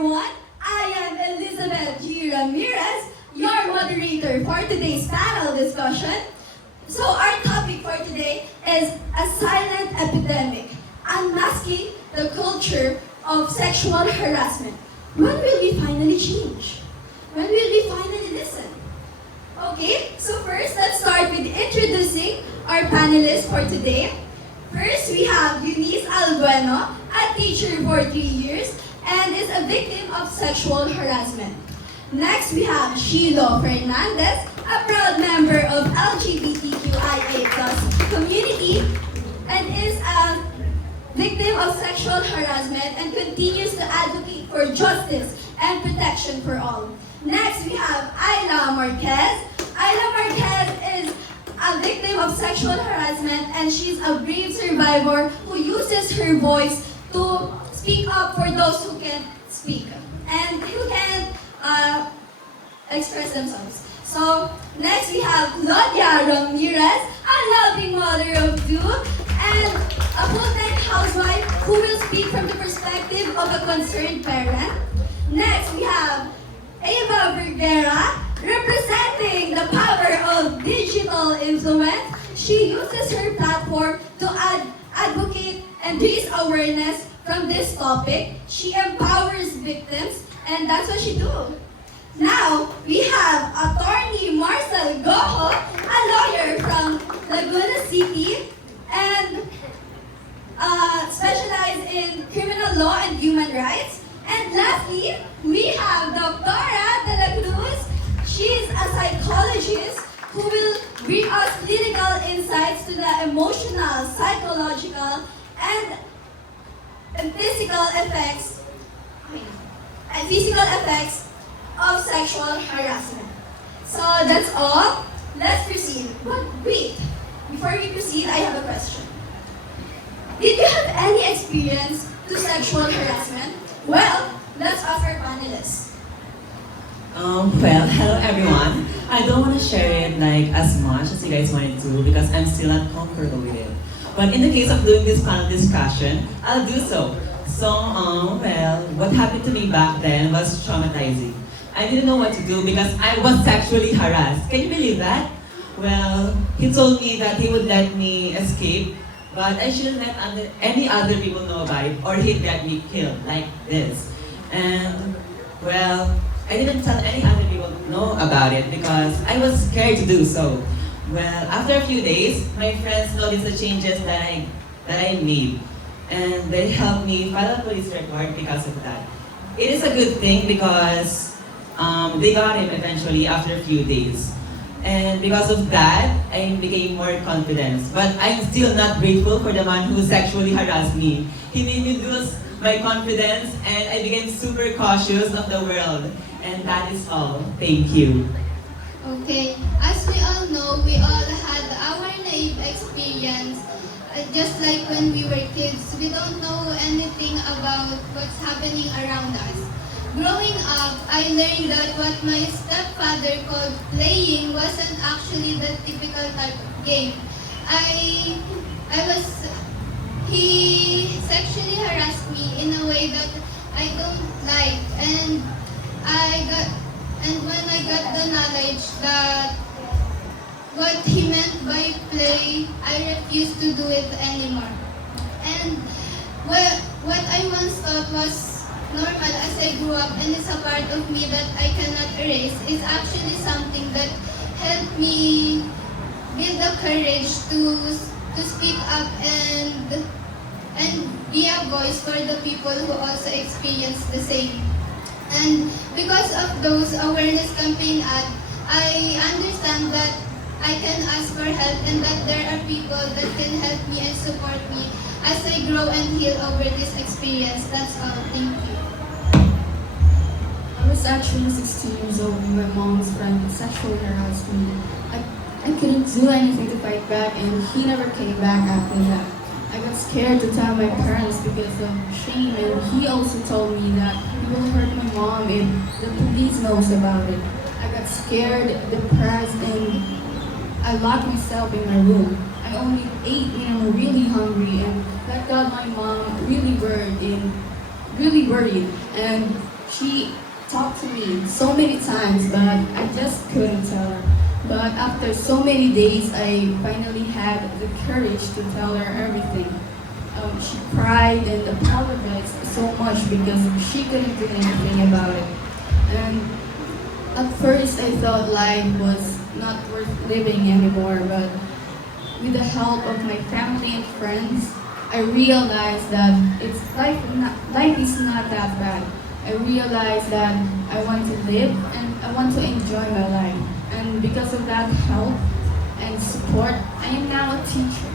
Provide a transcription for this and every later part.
everyone. I am Elizabeth G. Ramirez, your moderator for today's panel discussion. So our topic for today is a silent epidemic, unmasking the culture of sexual harassment. When will we finally change? When will we finally listen? Okay, so first let's start with introducing our panelists for today. First, we have Eunice Albueno, a teacher for 3 years and is a victim of sexual harassment. Next, we have Sheila Fernandez, a proud member of LGBTQIA+ community and is a victim of sexual harassment and continues to advocate for justice and protection for all. Next, we have Ayla Marquez. Ayla Marquez is a victim of sexual harassment and she's a brave survivor who uses her voice to speak up for those who can't speak and who can't express themselves. So next we have Claudia Ramirez, a loving mother of two and a full-time housewife who will speak from the perspective of a concerned parent. Next we have Ava Vergara, representing the power of digital influence. She uses her platform to advocate and raise awareness from this topic. She empowers victims, and that's what she do. Now, we have attorney Marcel Goho, a lawyer from Laguna City, and specialized in criminal law and human rights. And lastly, we have Doctora De La Cruz. She's a psychologist who will bring us clinical insights to the emotional, psychological, and physical effects of sexual harassment. So that's all. Let's proceed. But wait, before we proceed, I have a question. Did you have any experience to sexual harassment? Well, let's ask our panelists. Well, hello everyone. I don't want to share it like as much as you guys wanted to because I'm still not comfortable with it. But in the case of doing this panel discussion, I'll do so. So, well, what happened to me back then was traumatizing. I didn't know what to do because I was sexually harassed. Can you believe that? Well, he told me that he would let me escape, but I shouldn't let any other people know about it or he'd get me killed like this. And, well, I didn't tell any other people know about it because I was scared to do so. Well, after a few days, my friends noticed the changes that I made, and they helped me file a police report because of that. It is a good thing because they got him eventually after a few days. And because of that, I became more confident. But I'm still not grateful for the man who sexually harassed me. He made me lose my confidence and I became super cautious of the world. And that is all. Thank you. Okay, as we all know, we all had our naive experience. Just like when we were kids, we don't know anything about what's happening around us. Growing up, I learned that what my stepfather called playing wasn't actually the typical type of game. He sexually harassed me in a way that I don't like, and when I got the knowledge that what he meant by play, I refused to do it anymore. And what I once thought was normal as I grew up and is a part of me that I cannot erase is actually something that helped me build the courage to speak up and be a voice for the people who also experience the same. And because of those awareness campaign ads, I understand that I can ask for help and that there are people that can help me and support me as I grow and heal over this experience. That's all. Thank you. I was actually 16 years old when my mom's friend sexually harassed me. I couldn't do anything to fight back and he never came back after that. I got scared to tell my parents because of shame and he also told me that he will hurt my mom if the police knows about it. I got scared, depressed, and I locked myself in my room. I only ate when I'm really hungry and that got my mom really worried and She talked to me so many times, but I just couldn't tell her. But after so many days, I finally had the courage to tell her everything. She cried and apologized so much because she couldn't do anything about it. And at first, I thought life was not worth living anymore, but with the help of my family and friends, I realized that life is not that bad. I realized that I want to live and I want to enjoy my life. And because of that help and support, I am now a teacher.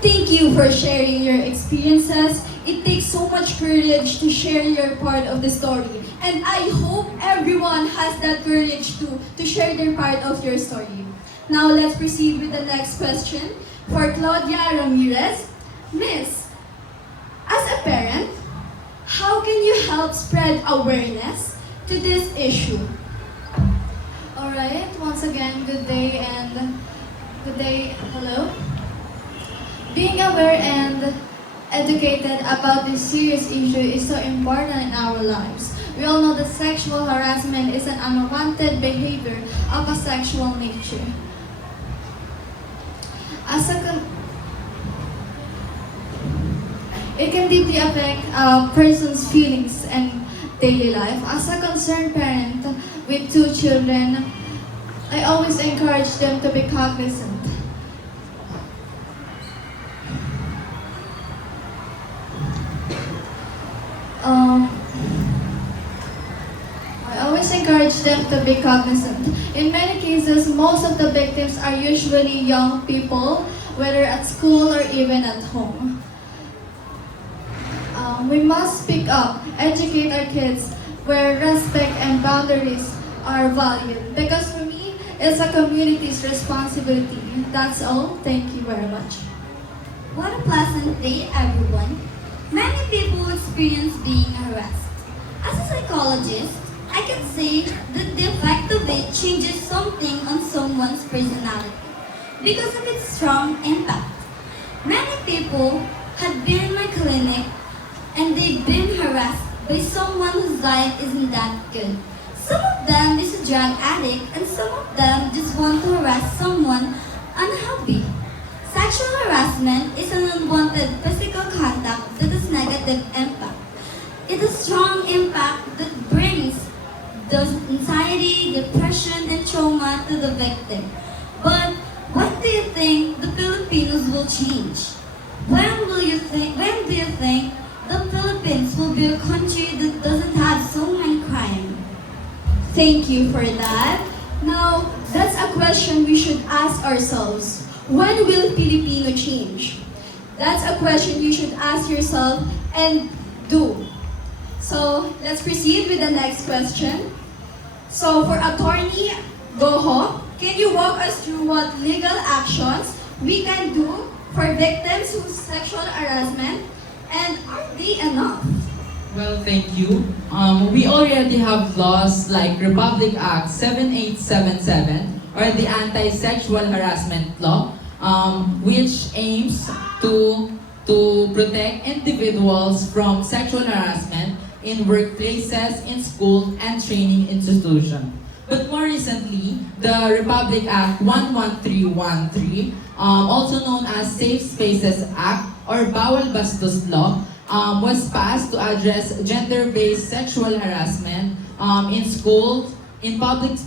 Thank you for sharing your experiences. It takes so much courage to share your part of the story. And I hope everyone has that courage to share their part of your story. Now let's proceed with the next question for Claudia Ramirez. Miss, as a parent, how can you help spread awareness to this issue? Alright, once again, good day, hello. Being aware and educated about this serious issue is so important in our lives. We all know that sexual harassment is an unwanted behavior of a sexual nature. It can deeply affect a person's feelings and daily life. As a concerned parent with 2 children, I always encourage them to be cognizant. I always encourage them to be cognizant. In many cases, most of the victims are usually young people, whether at school or even at home. We must speak up, educate our kids where respect and boundaries are valued. Because for me, it's a community's responsibility. That's all. Thank you very much. What a pleasant day, everyone. Many people experience being harassed. As a psychologist, I can say that the effect of it changes something on someone's personality because of its strong impact. Many people have been in my clinic and they've been harassed by someone whose life isn't that good. Some of them is a drug addict and some of them just want to harass someone unhappy. Sexual harassment is an unwanted physical contact that has negative impact. It has strong impact that brings the anxiety, depression, and trauma to the victim. But when do you think the Filipinos will change? When do you think the Philippines will be a country that doesn't have so many crime? Thank you for that. Now, that's a question we should ask ourselves. When will Filipino change? That's a question you should ask yourself and do. So, let's proceed with the next question. So, for Attorney Goho, can you walk us through what legal actions we can do for victims of sexual harassment, and are they enough? Well, thank you. We already have laws like Republic Act 7877 or the Anti-Sexual Harassment Law, which aims to protect individuals from sexual harassment in workplaces, in schools, and training institutions. But more recently, the Republic Act 11313, also known as Safe Spaces Act or Bawal Bastos Law, was passed to address gender-based sexual harassment in schools, in public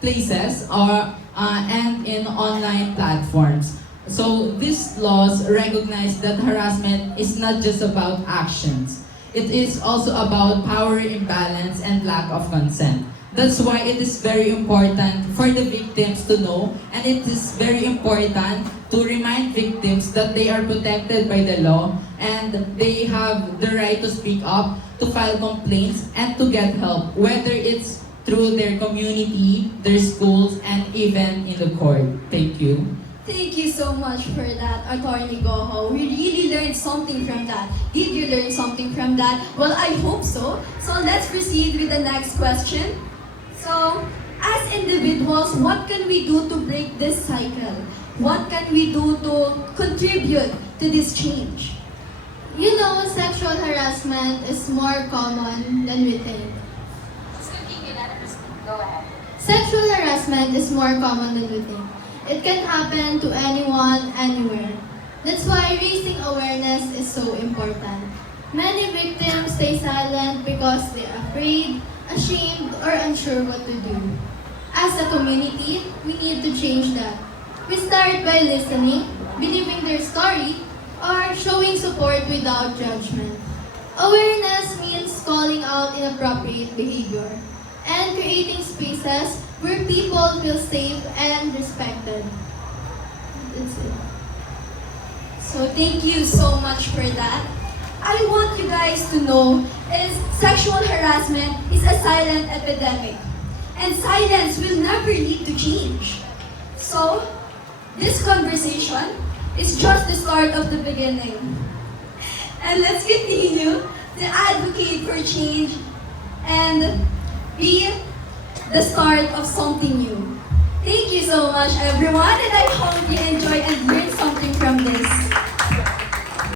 places, and in online platforms. So these laws recognize that harassment is not just about actions. It is also about power imbalance and lack of consent. That's why it is very important for the victims to know, and it is very important to remind victims that they are protected by the law and they have the right to speak up, to file complaints, and to get help, whether it's through their community, their schools, and even in the court. Thank you. Thank you so much for that, Attorney Goho. We really learned something from that. Did you learn something from that? Well, I hope so. So let's proceed with the next question. So, as individuals, what can we do to break this cycle? What can we do to contribute to this change? You know, sexual harassment is more common than we think. Go ahead. Sexual harassment is more common than we think. It can happen to anyone, anywhere. That's why raising awareness is so important. Many victims stay silent because they're afraid, ashamed, or unsure what to do. As a community, we need to change that. We start by listening, believing their story, or showing support without judgment. Awareness means calling out inappropriate behavior and creating spaces where people feel safe and respected. That's it. So thank you so much for that. I want you guys to know is sexual harassment is a silent epidemic. And silence will never lead to change. So, this conversation is just the start of the beginning. And let's continue to advocate for change and be the start of something new. Thank you so much, everyone, and I hope you enjoy.